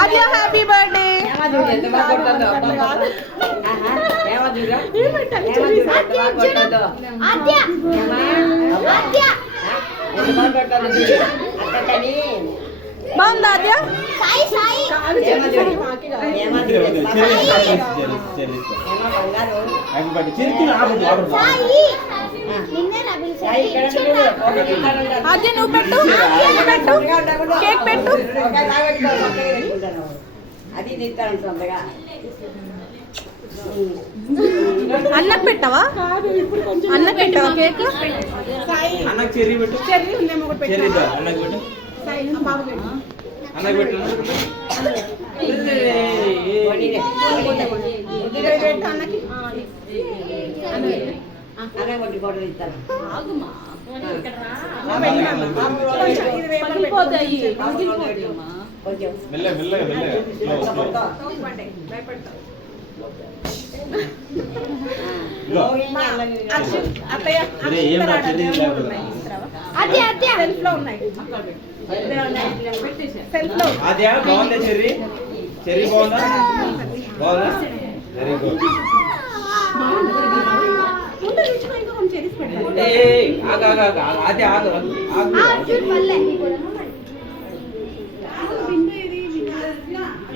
ఆద్య happy birthday. బాగుందా ఆద్య? ఆద్య నువ్వు పెట్టు, కేక్ పెట్టు. అన్నకు పెట్టవా? అన్నకు పెట్టవా కేక్? అన్నకు చెర్రీ పెట్టు. చెర్రీ ఉందేమో ఒకటి పెట్టు. చెర్రీ దా అన్నకు పెట్టు. బాబు పెట్టు. అన్నకు పెట్టు. అన్నకి అన్న వడ్డీ ఫోటో ఇస్తాను. ఆగుమా బాగుందా చెర్రీ? చెర్రీ బాగుందా? బాగుందా? Very good. ఆగు ఆగు ఆగు ఆగు.